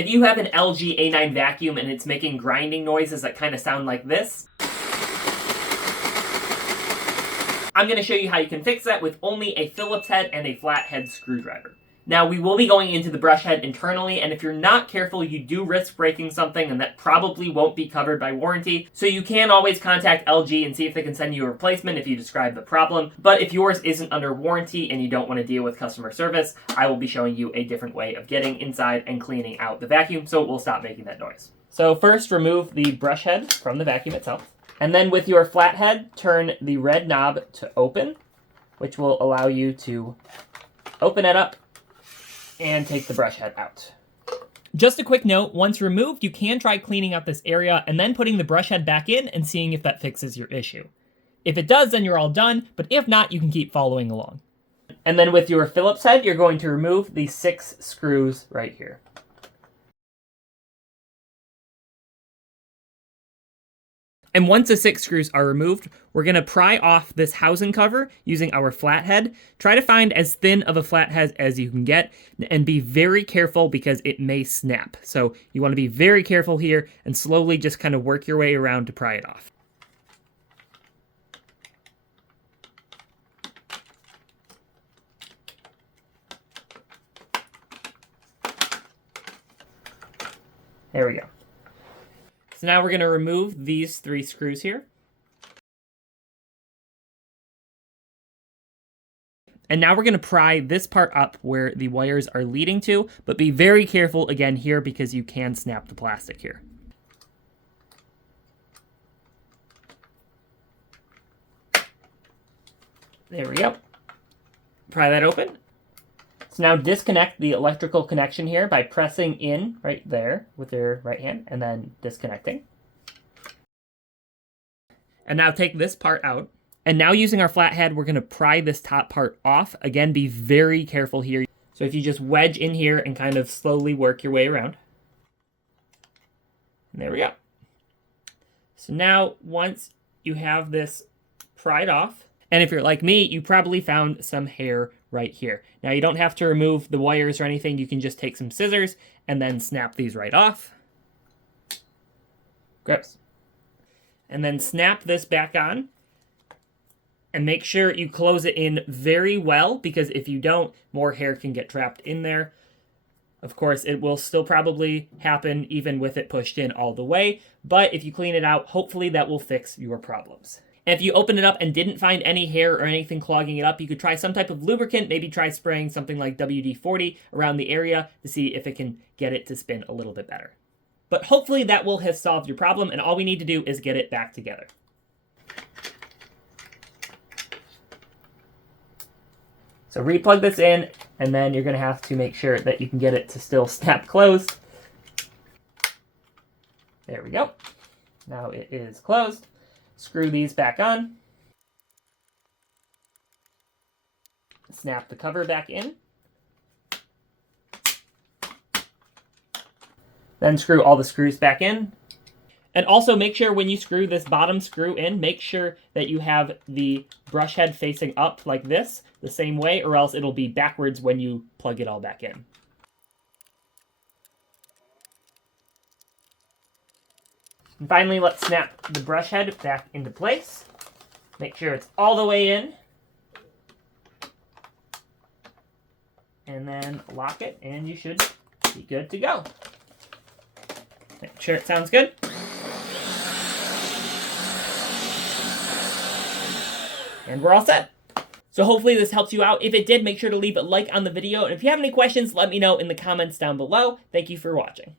If you have an LG A9 vacuum and it's making grinding noises that kind of sound like this, I'm going to show you how you can fix that with only a Phillips head and a flathead screwdriver. Now, we will be going into the brush head internally, and if you're not careful, you do risk breaking something, and that probably won't be covered by warranty. So you can always contact LG and see if they can send you a replacement if you describe the problem. But if yours isn't under warranty and you don't want to deal with customer service, I will be showing you a different way of getting inside and cleaning out the vacuum, so it will stop making that noise. So first, remove the brush head from the vacuum itself. And then with your flathead, turn the red knob to open, which will allow you to open it up and take the brush head out. Just a quick note, once removed, you can try cleaning out this area and then putting the brush head back in and seeing if that fixes your issue. If it does, then you're all done, but if not, you can keep following along. And then with your Phillips head, you're going to remove the 6 screws right here. And once the 6 screws are removed, we're going to pry off this housing cover using our flathead. Try to find as thin of a flathead as you can get, and be very careful because it may snap. So you want to be very careful here and slowly just kind of work your way around to pry it off. There we go. So now we're going to remove these 3 screws here. And now we're going to pry this part up where the wires are leading to, but be very careful again here because you can snap the plastic here. There we go. Pry that open. So now disconnect the electrical connection here by pressing in right there with your right hand and then disconnecting. And now take this part out. And now using our flathead, we're going to pry this top part off. Again, be very careful here. So if you just wedge in here and kind of slowly work your way around. And there we go. So now once you have this pried off, and if you're like me, you probably found some hair right here. Now you don't have to remove the wires or anything. You can just take some scissors and then snap these right off. Gross. And then snap this back on. And make sure you close it in very well, because if you don't, more hair can get trapped in there. Of course, it will still probably happen even with it pushed in all the way. But if you clean it out, hopefully that will fix your problems. And if you open it up and didn't find any hair or anything clogging it up, you could try some type of lubricant, maybe try spraying something like WD-40 around the area to see if it can get it to spin a little bit better. But hopefully that will have solved your problem, and all we need to do is get it back together. So replug this in, and then you're going to have to make sure that you can get it to still snap closed. There we go. Now it is closed. Screw these back on. Snap the cover back in. Then screw all the screws back in. And also make sure when you screw this bottom screw in, make sure that you have the brush head facing up like this, the same way, or else it'll be backwards when you plug it all back in. And finally, let's snap the brush head back into place. Make sure it's all the way in. And then lock it, and you should be good to go. Make sure it sounds good. And we're all set. So hopefully this helps you out. If it did, make sure to leave a like on the video. And if you have any questions, let me know in the comments down below. Thank you for watching.